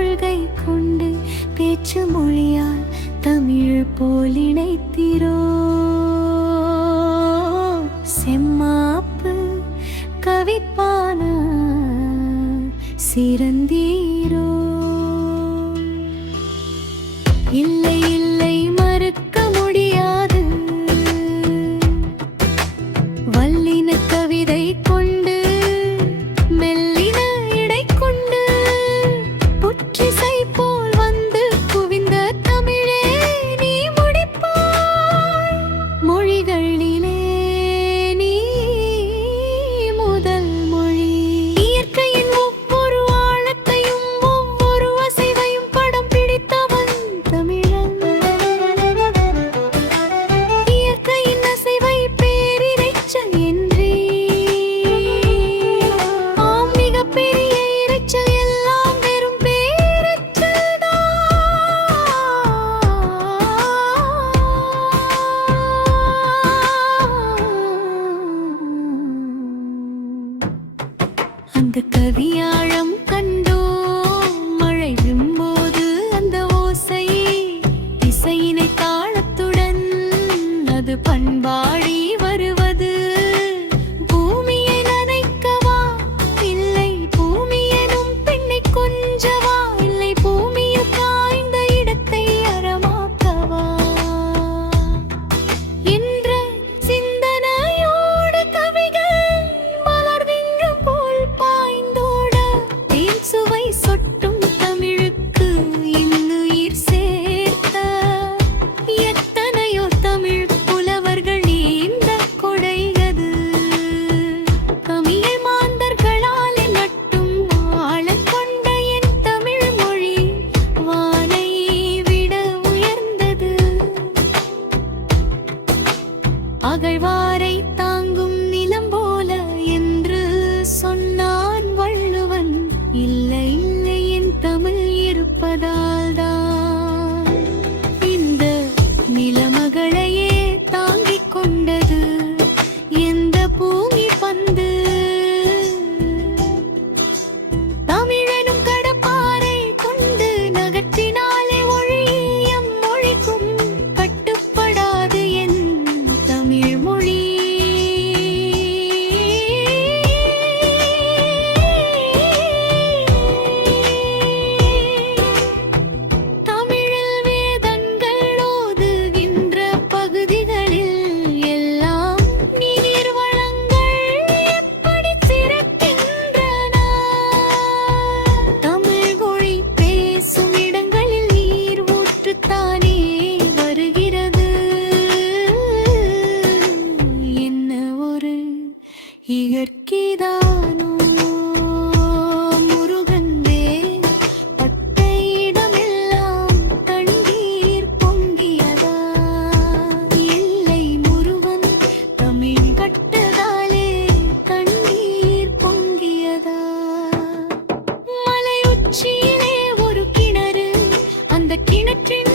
கொள்கை கொண்டு பேச்சு மொழியால் தமிழ் போலிணைத்திரோ. செம்மாப்பு கவிப்பான சிறந்தீரோ. இல்லை இல்லை மறுக்க முடியாது வல்லின கவிதை கொண்டு மெல்லின இடை கொண்டு புற்றிசை போல் வந்து குவிந்த தமிழே நீ முடிப்பாய். மொழிகளிலே நீ முதல் மொழி. இயற்கையின் ஒவ்வொரு ஆழத்தையும் ஒவ்வொரு அசைவையும் படம் பிடித்தவன் தமிழன். இயற்கையின் அசைவை பேரிரைச்சல் என்றே மிக பெரிய இரைச்சல் எல்லாம் வெறும் பேரச்சல்தான். அந்த கவியாழம் கண்டோம் மழை விழும்போது அந்த ஓசை இசையினை தாளத்துடன் அது பண்பாடி வருவது. பூமியை நனைக்கவா இல்லை பூமி எனும் பெண்ணை கொஞ்சவா இல்லை பூமியில் காய்ந்த இடத்தை அறமாக்கவா என்ற சிந்தனையோடு கவிகள் மலர்விங்கு போல் பாய்ந்தோட தேன் சுவை சொட்டும் தமிழுக்கு இன்னுயிர் சேர்த்த எத்தனையோ தமிழ் புலவர்கள் நீந்த கொடையது. தமிழ் மாந்தர்களாலே மட்டும் ஆழக் கொண்ட என் தமிழ் மொழி வானை விட உயர்ந்தது. அகழ்வாரை தாங்கும் நிலம் போல என்று சொன்னான் வள்ளுவன். இல்லை இல்லை என் தமிழ் இருப்பதால்தான் இந்த நிலமகளையே தாங்கிக் கொண்டது எந்த பூமி பந்து. தமிழெனும் கடப்பாரை கொண்டு நகற்றினாலே ஒழியில் எம் மொழிக்கும் கட்டுப்படாது என் தமிழ் மொழி. தமிழில் வேதங்கள் ஓதுகின்ற பகுதிகளில் எல்லாம் நீர் வளங்கள் எப்படி சிறக்கின்றன. தமிழ் மொழி பேசும் இடங்களில் நீர் ஊற்றுத்தானே வருகிறது. என்ன ஒரு இயற்கைதானோ முருகந்தே பட்ட இடமெல்லாம் தண்ணீர் பொங்கியதா. இல்லை முருகன் தமிழ் கட்டதாலே தண்ணீர் பொங்கியதா. மலை உச்சியிலே ஒரு கிணறு அந்த கிணற்றின்